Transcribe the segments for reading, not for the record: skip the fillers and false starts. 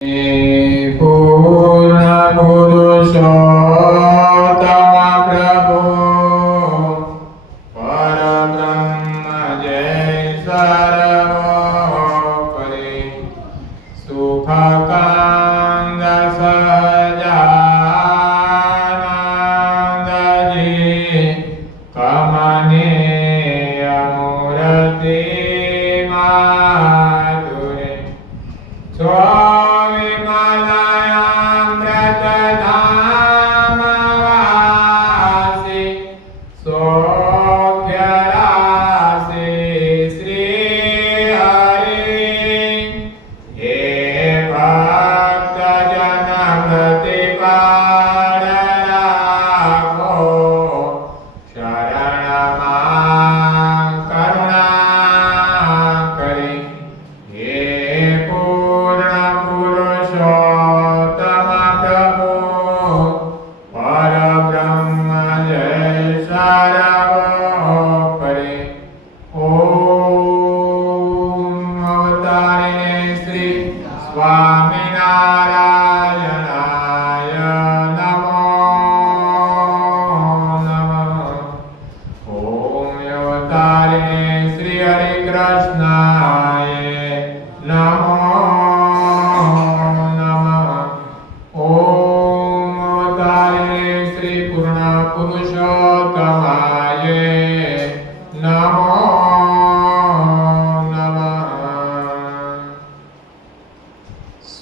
પૂર્ણ પુરુષોત્તમ પ્રભુ પરબ્રહ્મ જય સર્વોપરી સુખકાંદ સહજાનંદજી કમનીય મૂર્તિ માધુરે સ્વામિનારાયણાય નમો નમઃ. ઓમ અવતારિણે શ્રી હરિ કૃષ્ણાય નમો નમઃ. ઓમ અવતારિણે શ્રી પૂર્ણ પુરુષોત્તમાય નમો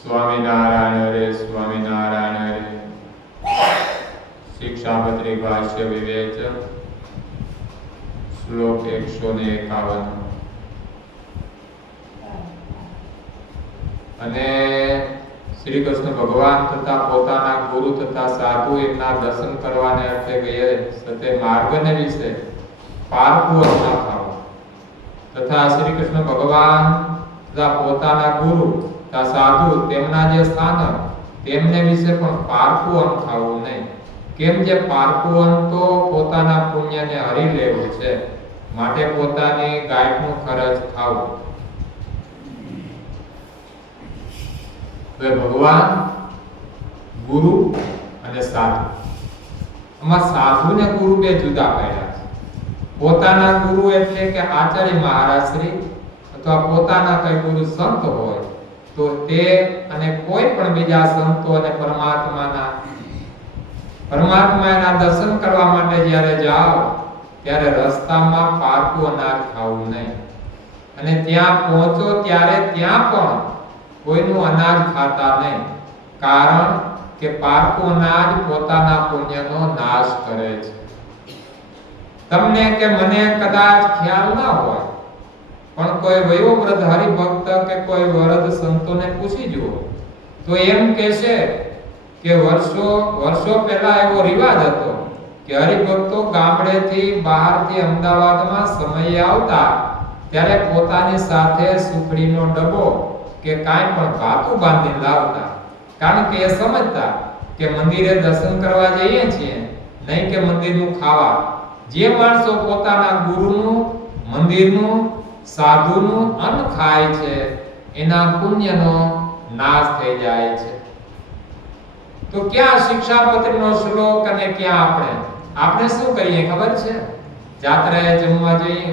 સ્વામિનારાયણ હરે સ્વામિનારાયણ હરે. શિક્ષાપત્રી ભાષ્ય વિવેચ શ્લોક 151. અને શ્રી કૃષ્ણ ભગવાન તથા પોતાના ગુરુ તથા સાધુ એમના દર્શન કરવાને અર્થે ગયે સતે માર્ગને વિશે પારકું ન ખાવ તથા શ્રી કૃષ્ણ ભગવાન તથા પોતાના ગુરુ સાધુ તેમના જે સ્થાન તેમને વિશે પણ પારકું અન્ન ખાવું નહીં. કેમ જે પારકું અન્ન તો પોતાના પુણ્યને હરી લેવું છે, માટે પોતાની ગાંઠનું ખર્ચ ખાવું. ભગવાન, ગુરુ અને સાધુ, આમાં સાધુ ને ગુરુ બે જુદા કર્યા છે. પોતાના ગુરુ એટલે કે આચાર્ય મહારાજ શ્રી અથવા પોતાના કઈ ગુરુ સંત હોય તો તે અને કોઈ પણ બીજા સંતો અને પરમાત્માના દર્શન કરવા માટે જ્યારે જાઓ ત્યારે રસ્તામાં પારકું અનાજ ખાવું નહીં. અને ત્યાં પહોંચો ત્યારે ત્યાં પણ કોઈનું અનાજ ખાતા નહીં, કારણ કે પારકું અનાજ પોતાના પુણ્યનો નાશ કરે છે. તમને કે મને કદાચ ખ્યાલ ના હોય, પણ કોઈ વયોવૃદ્ધ હરિભક્ત કે કોઈ વૃદ્ધ સંતોને પૂછી જુઓ તો એમ કહેશે કે વર્ષો પહેલા એવો રિવાજ હતો કે હરિભક્તો ગામડેથી બહારથી અમદાવાદમાં સમયે આવતા ત્યારે પોતાની સાથે સુખડીનો ડબ્બો કે કાંઈ પણ ભાતું બાંધીને લાવતા, કારણ કે એ સમજતા કે મંદિરે દર્શન કરવા જઈએ છીએ, નહીં કે મંદિરનું ખાવા. જે માણસો પોતાના ગુરુનું, મંદિરનું, સાધુનું અન્ન ખાય છે એના પુણ્યનો નાશ થઈ જાય છે. તો ક્યાં શિક્ષાપત્રીનો શ્લોક અને ક્યાં આપણે શું કરીએ ખબર છે? જાત્રાએ જમવા જઈએ,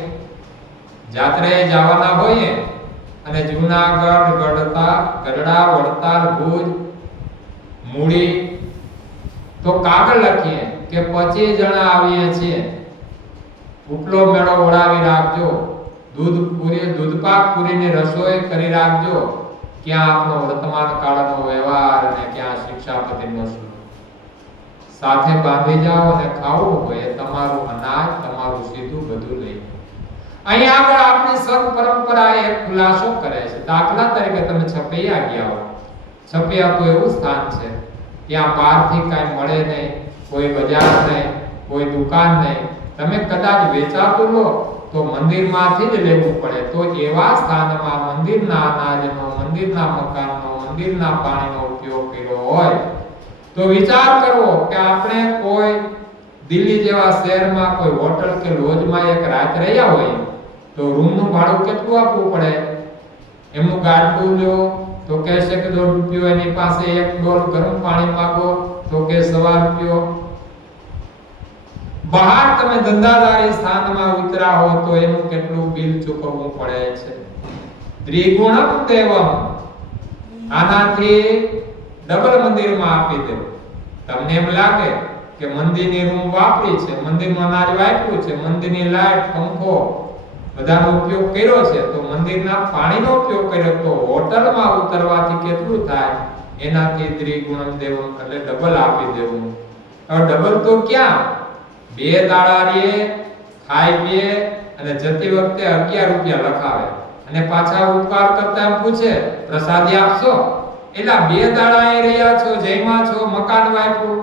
જાત્રાએ જવાના હોઈએ અને જૂનાગઢ, ગઢડા, વડતાલ, ભુજ, મૂડી તો કાગળ લખીએ કે 25 જણા આવીએ છીએ, ઉપલો મેળો ઓળાવી રાખજો, દૂધપાક પૂરીની રસોઈ કરી રાખજો. ક્યાં આપણો વર્તમાન કાળનો વ્યવહાર અને ક્યાં શિક્ષાપત્રીનો શ્લોક. સાથે બાંધી જાઓ અને ખાવું હોય તમારું અનાજ, તમારું સીધું બધું લઈ. અહીં આગળ આપણી સંત પરંપરા એક ખુલાસો કરે છે. દાખલા તરીકે તમે છપૈયા ગયા હો, છપૈયા તો એવું સ્થાન છે ત્યાં બહારથી કાંઈ મળે નહીં, કોઈ બજાર નહીં, કોઈ દુકાન નહીં. તમે કદાચ વેચાતું લો તો મંદિરમાંથી જ લેવું પડે. તો એવા સ્થાનમાં મંદિરના અનાજનો, મંદિરના મકાનનો, મંદિરના પાણીનો ઉપયોગ કર્યો હોય તો વિચાર કરવો કે આપણે કોઈ દિલ્હી જેવા શહેરમાં કોઈ હોટલ કે લોજમાં એક રાત રહ્યા હોય તો રૂમનું ભાડું કેટલું આપવું પડે? એમનું ગાડલું લ્યો, તો કહેશે કે 1.5 રૂપિયો, એની પાસે 1 ડોલ ગરમ પાણી માંગો તો કે 1.25 રૂપિયો. બહાર તમે ધંધાદારી સ્થાનમાં ઉતરા હો તો એનું કેટલું બિલ ચૂકવવું પડે છે. દ્વિગુણમ દેવમ, આનાથી ડબલ મંદિરમાં આપી દે. તમને એમ લાગે કે મંદિરની રૂમ વાપરી છે, મંદિરમાં અનાજ વાપર્યું છે, મંદિરની લાઈટ, પંખો બધાનો ઉપયોગ કર્યો છે, તો મંદિરના પાણીનો ઉપયોગ કર્યો, તો હોટલમાં ઉતરવાથી કેટલું થાય એનાથી દ્વિગુણમ દેવમ એટલે ડબલ આપી દેવું. હવે ડબલ તો ક્યાં, 2 દાડા રે ખાઈ પીએ અને જતી વખતે 11 રૂપિયા લખાવે અને પાછા ઉપકાર કરતા એમ પૂછે પ્રસાદી આપશો. એલા 2 દાડા એ રહ્યા છો, જઈમાં છો, મકાન વાપ્યું,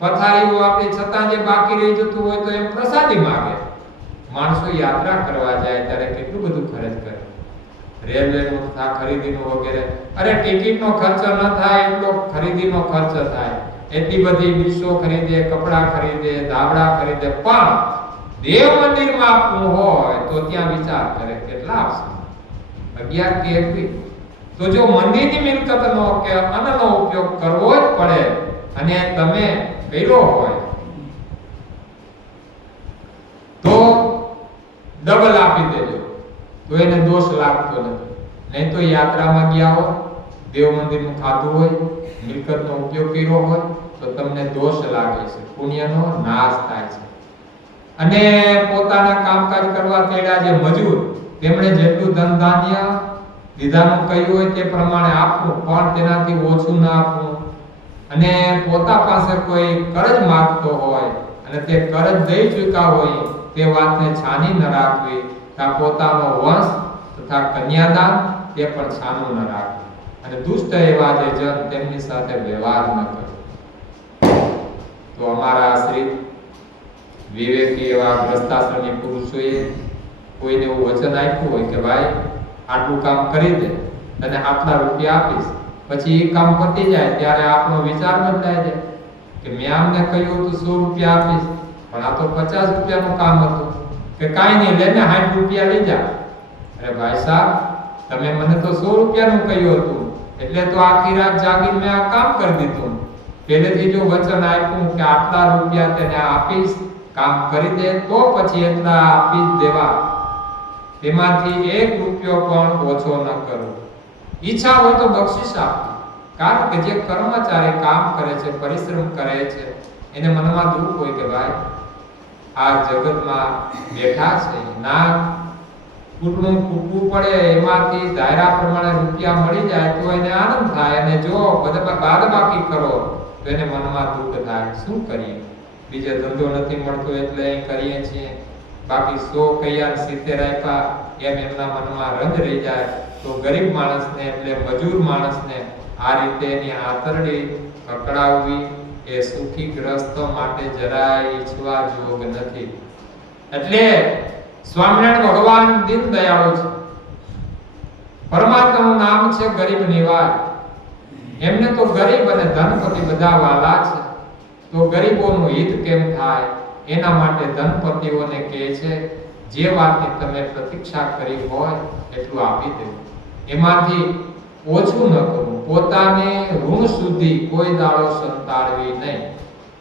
પથારીઓ આપણી, છતાં જે બાકી રહી જતું હોય તો એમ પ્રસાદી માંગે. માણસો યાત્રા કરવા જાય ત્યારે કેટલું બધું ખર્ચ કરે, રેલવેનું ખરીદીનું વગેરે. અરે ટિકિટનો ખર્ચ ન થાય એટલો ખરીદીનો ખર્ચ થાય, એટલી બધી ડીશો ખરીદે, કપડા ખરીદે, ધાબળા ખરીદે. પણ દેવ મંદિરમાં આપવું હોય તો ત્યાં વિચાર કરે કેટલા આપશે, 11 કે 21. તો જો મંદિરની મિલકતનો કે અન્નનો ઉપયોગ કરવો જ પડે અને તમે કર્યો હોય તો ડબલ આપી દેજો, તો એને દોષ લાગતો નથી. નહીં તો યાત્રામાં ગયા હો, દેવ મંદિરનું ખાધું હોય, મિલકતનો ઉપયોગ કર્યો હોય તો તમને દોષ લાગે છે, પુણ્યનો નાશ થાય છે. અને પોતાના કામકાજ કરવા તેડા જે મજૂર, તેમણે જેટલું ધન ધાન્ય દીધાનું કહ્યું હોય તે પ્રમાણે આપવું, પણ તેનાથી ઓછું ના આપવું. અને પોતા પાસે કોઈ કરજ માંગતો હોય અને તે કરજ દઈ ચૂક્યા હોય તે વાતને છાની ન રાખવી. પોતાનો વંશ તથા કન્યાદાન તે પણ છાનું ન રાખવું. અને દુષ્ટ એવા જે જન તેમની સાથે વ્યવહાર ન કરવો. તો અમારા શ્રી વિવેકી એવા ગ્રસ્તાશ્રમી પુરુષોએ કોઈને એવું વચન આપ્યું હોય કે ભાઈ આટલું કામ કરી દે, તને આટલા રૂપિયા આપીશ, પછી એ કામ પતી જાય ત્યારે આપણો વિચાર બદલાય જાય કે મેં આમને કહ્યું હતું 100 રૂપિયા આપીશ, પણ આ તો 50 રૂપિયાનું કામ હતું, કે કાંઈ નહીં લેને 60 રૂપિયા લઈ જા. અરે ભાઈ સાહેબ, તમે મને તો 100 રૂપિયાનું કહ્યું હતું, એટલે તો આખી રાત જાગીને મેં આ કામ કરી દીધું. પહેલેથી જો વચન આપ્યું કે આટલા રૂપિયા તેને આપીશ, કામ કરી દે, તો પછી એટલા આપી જ દેવા, તેમાંથી 1 રૂપિયો પણ ઓછો ન કરો. ઈચ્છા હોય તો બક્ષિસ આપો, કારણ કે જે કર્મચારી કામ કરે છે, પરિશ્રમ કરે છે, એને મનમાં દુઃખ હોય કે ભાઈ આ જગતમાં બેઠા છે, ના કુટુંબ કૂટવું પડે, એમાંથી ધારા પ્રમાણે રૂપિયા મળી જાય તો એને આનંદ થાય, અને જો બધા બાદબાકી કરો તો એને મનમાં દુઃખ થાય. શું કરીએ, બીજો ધંધો નથી મળતો એટલે એ કરીએ છીએ, બાકી 100 કૈયા 70 આપ્યા એમ એમના મનમાં રંજ રહી જાય. તો ગરીબ માણસને એટલે મજૂર માણસને આ રીતે એની આંતરડી કકડાવવી એ સુખી ગ્રસ્ત માટે જરાય ઈચ્છવા યોગ નથી. એટલે સ્વામિનારાયણ ભગવાન દીન દયાળુ છે, પરમાત્માનું નામ છે ગરીબ નિવાજ. એમને તો ગરીબ અને ધનપતિ બધા વાલા છે, તો ગરીબોનું હિત કેમ થાય એના માટે ધનપતિઓને કહે છે જે વાતની તમે પ્રતીક્ષા કરી હોય એટલું આપી દેવું, એમાંથી ઓછું ન કરવું. પોતાને ઋણ સુધી કોઈ દાડો સંતાડવી નહીં.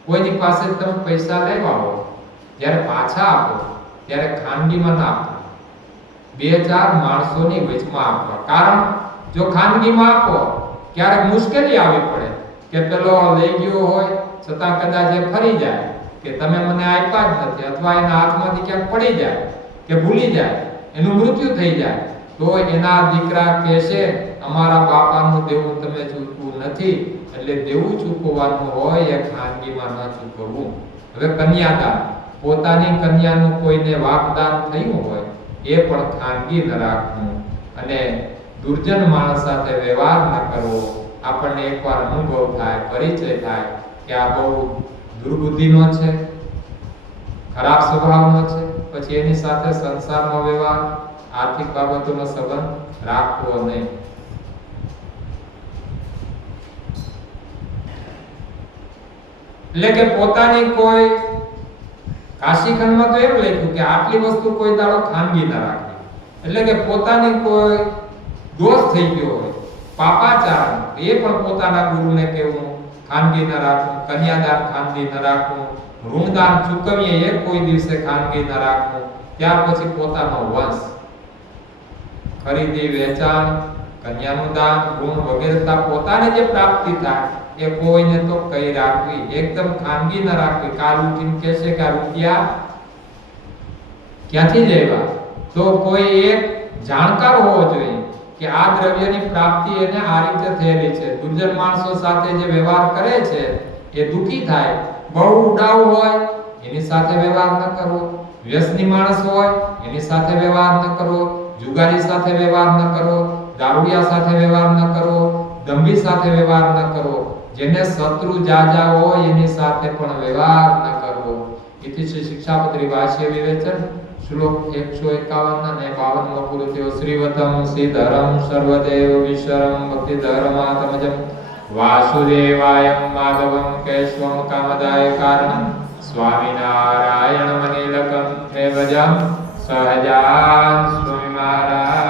કોઈની પાસે તમે પૈસા લેવા હો, જ્યારે પાછા આપો ત્યારે ખાનગીમાં ના આપો, 2-4 માણસોની વચમાં આપવા. કારણ જો ખાનગીમાં આપો ક્યારેક મુશ્કેલી આવી પડે કે પેલો લઈ ગયો હોય છતાં કદાચ એ ફરી જાય કે તમે મને આપ્યા જ નથી, અથવા એના હાથમાંથી ક્યાંક પડી જાય કે ભૂલી જાય, એનું મૃત્યુ થઈ જાય, તો એના દીકરા કહેશે અમારા બાપાનું દેવું તમે ચૂકવું નથી, એટલે દેવું ચૂકવવાનું હોય એ ખાનગીમાં ન ચૂકવવું. હવે કન્યાદાન, પોતાની કન્યાનું કોઈને વાગદાન થયું હોય એ પણ ખાનગી ન રાખવું. અને દુર્જન માણસ સાથે વ્યવહાર ન કરવો. આપણને એકવાર અનુભવ થાય, પરિચય થાય કે આ બહુ દુર્બુદ્ધિનો છે, ખરાબ સ્વભાવનો છે, પછી એની સાથે સંસારનો વ્યવહાર, આર્થિક બાબતોનો સંબંધ રાખવો નહીં. એટલે કે પોતાની કોઈ કાશીખંડમાં તો એમ લખ્યું કે આટલી વસ્તુ કોઈ દાડો ખાનગી ના રાખવી. એટલે કે પોતાની કોઈ દોષ થઈ ગયો હોય પાપાચારણ એ પણ પોતાના ગુરુને કહેવું ખાનગી ન રાખવું, કન્યાદાન ખાનગી ન રાખવું, ઋણદાન ચૂકવીએ એ કોઈ દિવસે ખાનગી ન રાખવું, ત્યાર પછી પોતાનો વંશ ખરીદી વેચાણ, કન્યાનું દાન, ઋણ વગેરે પોતાને જે પ્રાપ્તિ થાય એ કોઈને તો કઈ રાખવી, એકદમ ખાનગી ન રાખવી. કાલ ઉઠીને કહેશે કે આ રૂપિયા ક્યાંથી લેવા, તો કોઈ એક જાણકાર હોવો જોઈએ કે આ દ્રવ્યની પ્રાપ્તિ એને આ રીતે થયેલી છે. દુર્જન માણસો સાથે જે વ્યવહાર કરે છે એ દુખી થાય. બહુ ઉડાવ હોય એની સાથે વ્યવહાર ન કરવો, વ્યસની માણસ હોય એની સાથે વ્યવહાર ન કરવો, જુગારી સાથે વ્યવહાર ન કરવો, દારૂડિયા સાથે વ્યવહાર ન કરવો, દંભી સાથે વ્યવહાર ન કરવો, જેને શત્રુ જાજા હોય એની સાથે પણ વ્યવહાર ન કરવો. ઇતિ શ્રી શિક્ષાપત્રી ભાષ્ય વિવેચન શ્લોક 151 અને 52 માં પૂરું થયો. શ્રીવતમ શ્રીધરમ સર્વદેવ વિશરમ ભક્તિ ધર્માત્મજમ વાસુદેવાયમ માધવમ કેશવમ કામદાય કારણમ સ્વામિનારાયણ મનીલકમ હે ભજમ સહજાન સ્વામી મહારાજ